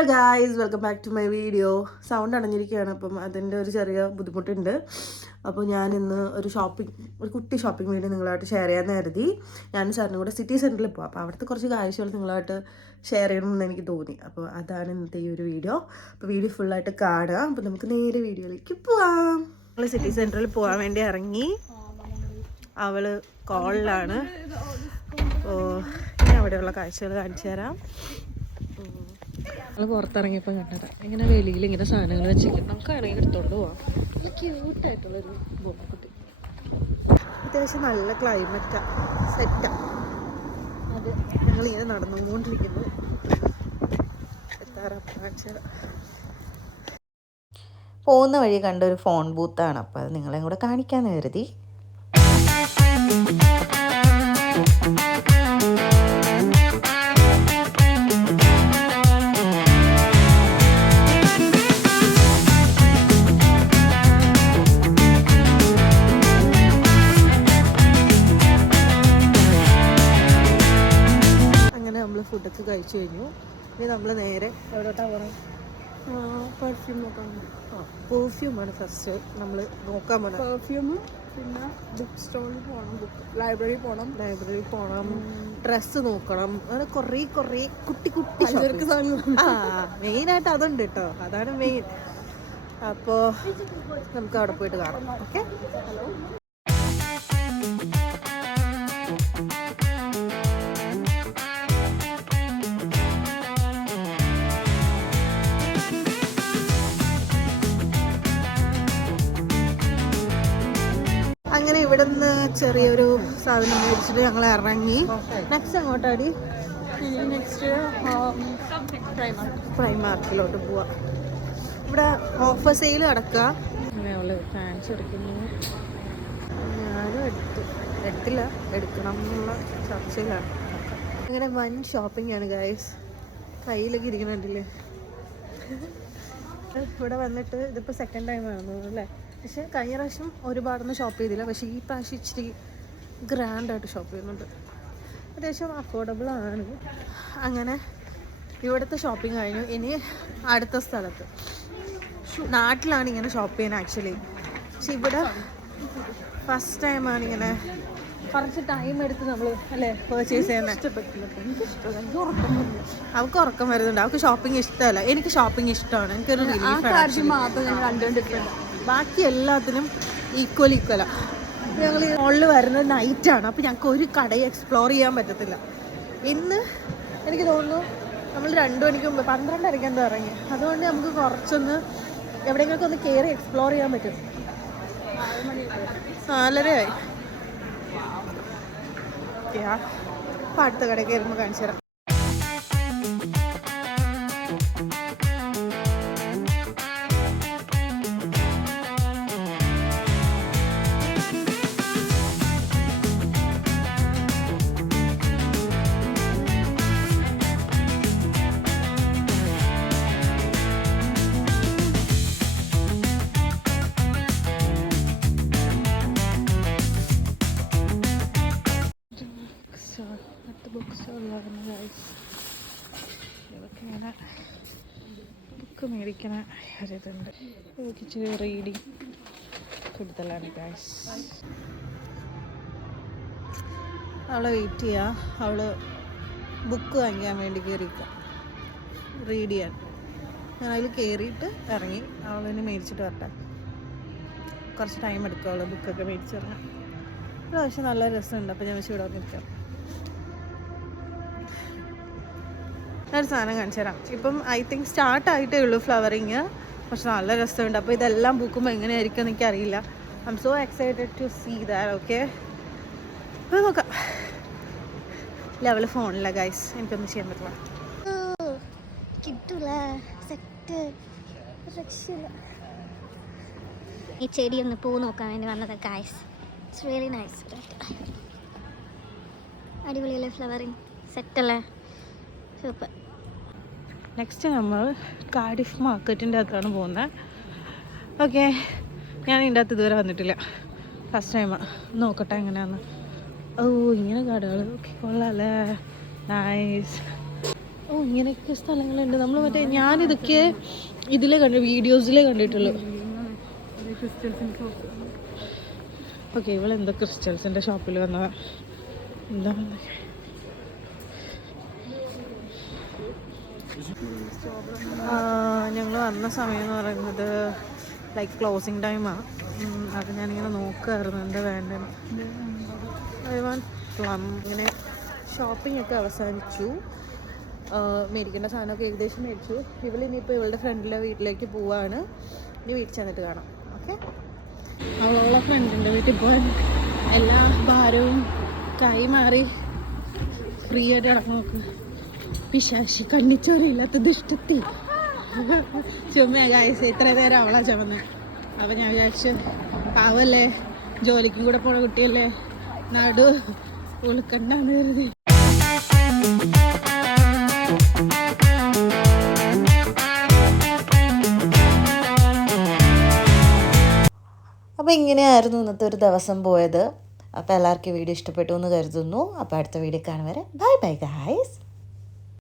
Hello guys, welcome back to my video. Sound അടഞ്ഞിരിക്കുകയാണ്, അപ്പം അതിൻ്റെ ഒരു ചെറിയ ബുദ്ധിമുട്ടുണ്ട്. അപ്പോൾ ഞാൻ ഇന്ന് ഒരു കുട്ടി ഷോപ്പിംഗ് വീഡിയോ നിങ്ങളായിട്ട് ഷെയർ ചെയ്യാമെന്ന് കരുതി. ഞാനും സാറിനും കൂടെ സിറ്റി സെൻറ്ററിൽ പോകാം. അപ്പോൾ അവിടുത്തെ കുറച്ച് കാഴ്ചകൾ നിങ്ങളായിട്ട് ഷെയർ ചെയ്യണമെന്ന് എനിക്ക് തോന്നി. അപ്പോൾ അതാണ് ഇന്നത്തെ ഈ ഒരു വീഡിയോ. അപ്പോൾ വീഡിയോ ഫുള്ളായിട്ട് കാണാം. അപ്പോൾ നമുക്ക് നേരെ വീഡിയോയിലേക്ക് പോവാം. നമ്മൾ സിറ്റി സെൻറ്ററിൽ പോകാൻ വേണ്ടി ഇറങ്ങി. അവള് കോളിലാണ്. അപ്പോൾ ഇനി അവിടെയുള്ള കാഴ്ചകൾ കാണിച്ചു തരാം. നമ്മൾ പുറത്തിറങ്ങിയപ്പോൾ കണ്ടത് ഇങ്ങനെ വെളിയിൽ ഇങ്ങനെ സാധനങ്ങൾ വെച്ചിട്ട് നമുക്ക് ആണെങ്കിൽ എടുത്തോണ്ട് പോവാം. നല്ല ക്യൂട്ടായിട്ടുള്ളൊരു ബോക്കുട്ടി. അത്യാവശ്യം നല്ല ക്ലൈമറ്റാ, സെറ്റാ. അത് ഞങ്ങളിങ്ങനെ നടന്നുകൊണ്ടിരിക്കുന്നു. പോകുന്ന വഴി കണ്ട ഒരു ഫോൺ ബൂത്താണ്. അപ്പോൾ അത് നിങ്ങളെയും കൂടെ കാണിക്കാമെന്ന് കരുതി. ഫുഡൊക്കെ കഴിച്ചു കഴിഞ്ഞു. ഇനി നമ്മൾ നേരെ എവിടോട്ടാണ് പോകണം? പെർഫ്യൂം നോക്കാൻ. പെർഫ്യൂമാണ് ഫസ്റ്റ് നമ്മൾ നോക്കാൻ പോകണം. പെർഫ്യൂം, പിന്നെ ബുക്ക് സ്റ്റോളിൽ പോകണം, ലൈബ്രറി പോകണം, ഡ്രസ്സ് നോക്കണം. അങ്ങനെ കുറേ കുട്ടി മെയിനായിട്ട് അതുണ്ട് കേട്ടോ, അതാണ് മെയിൻ. അപ്പോൾ നമുക്ക് അവിടെ പോയിട്ട് കാണാം. ഓക്കെ, അങ്ങനെ ഇവിടെ നിന്ന് ചെറിയൊരു സാധനം മേടിച്ചിട്ട് ഞങ്ങൾ ഇറങ്ങി. നെക്സ്റ്റ് അങ്ങോട്ടാടി? നെക്സ്റ്റ് പ്രൈമാർക്കിലോട്ട് പോവാം. ഇവിടെ ഓഫർ സെയിൽ നടക്കുക. ഫാൻസ് എടുക്കുന്നു. ഞാനും എടുക്കണം എന്നുള്ള ചർച്ചയിലാണ്. അങ്ങനെ വൻ ഷോപ്പിംഗ് ആണ് ഗൈസ്. കയ്യിലൊക്കെ ഇരിക്കണുണ്ടല്ലേ. ഇവിടെ വന്നിട്ട് ഇതിപ്പോൾ സെക്കൻഡ് ടൈം ആണെന്ന് തോന്നുന്നു അല്ലേ. പക്ഷേ കഴിഞ്ഞ പ്രാവശ്യം ഒരുപാടൊന്നും ഷോപ്പ് ചെയ്തില്ല. പക്ഷേ ഈ പ്രാവശ്യം ഇച്ചിരി ഗ്രാൻഡായിട്ട് ഷോപ്പ് ചെയ്യുന്നുണ്ട്. അത്യാവശ്യം അഫോർഡബിൾ ആണ്. അങ്ങനെ ഇവിടുത്തെ ഷോപ്പിംഗ് കഴിഞ്ഞു. ഇനി അടുത്ത സ്ഥലത്ത് നാട്ടിലാണ് ഇങ്ങനെ ഷോപ്പ് ചെയ്യുന്നത് ആക്ച്വലി. പക്ഷെ ഇവിടെ ഫസ്റ്റ് ടൈമാണ് ഇങ്ങനെ കുറച്ച് ടൈം എടുത്ത് നമ്മൾ അല്ലേ പർച്ചേസ് ചെയ്യുന്നത്. അവൾക്ക് ഉറക്കം വരുന്നുണ്ട്. അവൾക്ക് ഷോപ്പിംഗ് ഇഷ്ടമല്ല. എനിക്ക് ഷോപ്പിംഗ് ഇഷ്ടമാണ്. എനിക്കൊരു ബാക്കി എല്ലാത്തിനും ഈക്വലാണ്. ഞങ്ങൾ മോളിൽ വരുന്നത് നൈറ്റാണ്. അപ്പോൾ ഞങ്ങൾക്ക് ഒരു കടയും എക്സ്പ്ലോർ ചെയ്യാൻ പറ്റത്തില്ല. ഇന്ന് എനിക്ക് തോന്നുന്നു നമ്മൾ 2 മണിക്ക് മുമ്പ് 12:30 എന്തോ ഇറങ്ങി. അതുകൊണ്ട് നമുക്ക് കുറച്ചൊന്ന് എവിടെയെങ്കിലും ഒന്ന് കയറി എക്സ്പ്ലോർ ചെയ്യാൻ പറ്റും. 4:30 ആയി. അപ്പോൾ അടുത്ത കടയിൽ കയറുമ്പോൾ കാണിച്ചു തരാം. ബുക്ക് മേടിക്കണ ഒരിതുണ്ട്. എനിക്ക് ഇച്ചിരി റീഡിങ് കൂടുതലാണ് ഗൈസ്. അവളെ വെയിറ്റ് ചെയ്യുക. അവള് ബുക്ക് വാങ്ങിക്കാൻ വേണ്ടി കയറിയിരിക്കുക, റീഡ് ചെയ്യാൻ. ഞാൻ അതിൽ കയറിയിട്ട് ഇറങ്ങി. അവളിനെ മേടിച്ചിട്ട് വരട്ടെ. കുറച്ച് ടൈം എടുക്കും അവൾ ബുക്കൊക്കെ മേടിച്ച് തരണം. പക്ഷെ നല്ല രസമുണ്ട്. അപ്പോൾ ഞാൻ വെച്ച് ഇവിടെ വന്നിരിക്കാം. ഞാനൊരു സാധനം കാണിച്ചു തരാം. ഇപ്പം ഐ തിങ്ക് സ്റ്റാർട്ട് ആയിട്ടേ ഉള്ളൂ ഫ്ലവറിങ്. പക്ഷെ നല്ല രസമുണ്ട്. അപ്പോൾ ഇതെല്ലാം പൂക്കുമ്പോൾ എങ്ങനെയായിരിക്കും എന്ന് എനിക്കറിയില്ല. I am so excited to see that. Okay, അപ്പോൾ നോക്കാം. ലെവൽ ഫോണില്ല ഗൈസ്, എനിക്കൊന്നും ചെയ്യാൻ പറ്റില്ല. ഈ ചെടി ഒന്ന് പൂ നോക്കാൻ വേണ്ടി വന്നത് ഗൈസ്. It's really nice. അടിപൊളിയല്ലേ, ഫ്ലവറിങ് സെറ്റല്ലേ, സൂപ്പർ. നെക്സ്റ്റ് നമ്മൾ കാർഡിഫ് മാർക്കറ്റിൻ്റെ അകത്താണ് പോകുന്നത്. ഓക്കെ, ഞാൻ ഇതിൻ്റെ അകത്ത് ഇതുവരെ വന്നിട്ടില്ല, ഫസ്റ്റ് ടൈമാണ്. നോക്കട്ടെ എങ്ങനെയാന്ന്. ഓ, ഇങ്ങനെ കടകൾ. ഓക്കെ, കൊള്ളാല്ലേ, നൈസ്. ഓ, ഇങ്ങനെയൊക്കെ സ്ഥലങ്ങളുണ്ട്. നമ്മൾ മറ്റേ ഞാനിതൊക്കെ ഇതിലേ വീഡിയോസിലേ കണ്ടിട്ടുള്ളൂ. ഓക്കെ, ഇവളെന്തോ ക്രിസ്റ്റൽസിൻ്റെ ഷോപ്പിൽ വന്നതാ. എന്താ ഞങ്ങൾ വന്ന സമയം എന്ന് പറയുന്നത് ലൈക്ക് ക്ലോസിങ് ടൈമാണ്. അത് ഞാനിങ്ങനെ നോക്കുമായിരുന്നു എന്താ വേണ്ടത്. പ്ലം ഇങ്ങനെ ഷോപ്പിംഗ് ഒക്കെ അവസാനിച്ചു. മേടിക്കേണ്ട സാധനമൊക്കെ ഏകദേശം മേടിച്ചു. ഇവളിനിയിപ്പോൾ ഇവളുടെ ഫ്രണ്ടിലെ വീട്ടിലേക്ക് പോവാണ്. ഇനി വീട്ടിൽ ചെന്നിട്ട് കാണാം. ഓക്കെ, അവളുള്ള ഫ്രണ്ടിൻ്റെ വീട്ടിൽ പോകാൻ എല്ലാ ഭാരവും കൈമാറി ഫ്രീ ആയിട്ട് ഇറങ്ങി നോക്ക്. പിശാശി കണ്ണിച്ചോരയില്ലാത്ത ദുഷ്ടത്തി ചുമ്മാ ഗായ്സ്. ഇത്ര നേരം അവളാ ചുമന്ന്. അപ്പം ഞാൻ വിചാരിച്ചു പാവല്ലേ, ജോലിക്കും കൂടെ പോണ കുട്ടിയല്ലേ, നടു ഉളുക്കണ്ടാന്ന് കരുതി. അപ്പോൾ ഇങ്ങനെയായിരുന്നു ഇന്നത്തെ ഒരു ദിവസം പോയത്. അപ്പോൾ എല്ലാവർക്കും വീഡിയോ ഇഷ്ടപ്പെട്ടു എന്ന് കരുതുന്നു. അപ്പോൾ അടുത്ത വീഡിയോ കാണും വരെ ബൈ ബൈ ഗൈസ്.